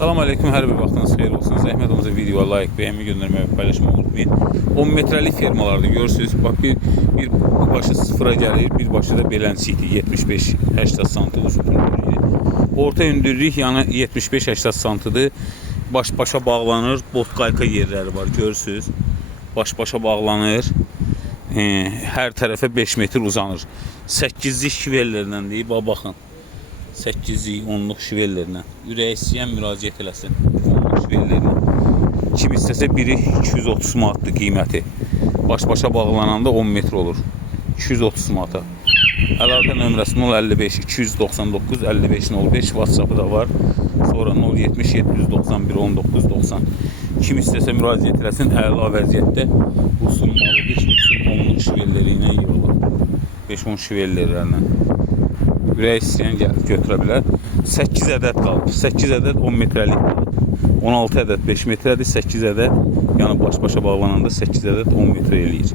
Salam aleyküm, hər bir vaxtınız xeyir olsun. Zəhmət olmasa videoya like, bəyənmə göndərməyi və paylaşmayı unutmayın. 10 metrəlik fermalarda görürsünüz. Bax bir başı sıfıra gəlir, bir başı da beləncikdir. 75-80 sm uzunluğu. Orta hündürlük yəni 75-80 sm-dır. Baş-başa bağlanır. Bot qayka yerləri var, görürsünüz. Baş-başa bağlanır. Hər tərəfə 5 metr uzanır. 8'lik şivellərləndir. Baxın. 8'lik, 10'luk şivellerine. Ürəyi istəyən müraciət eləsin. 10'luk şivellerine. Kim istəsə biri 230 manatdır qiyməti. Baş-başa bağlananda 10 metr olur. 230 manata. Əlaqə nömrəsi 055 299 5505, WhatsApp-ı da var. Sonra 070 791 19 90. Kim istəsə müraciət eləsin. Əla vəziyyətdə bu sunmalı bir 10'luk şivellerine iyi olur. 5-10 şivellerlə. Ürək istəyən gəlib götürə bilər. 8 ədəd qalıb. 8 ədəd 10 metrəlik qalıb. 16 ədəd 5 metrədir. 8 ədəd yəni baş-başa bağlananda 8 ədəd 10 metr eləyir.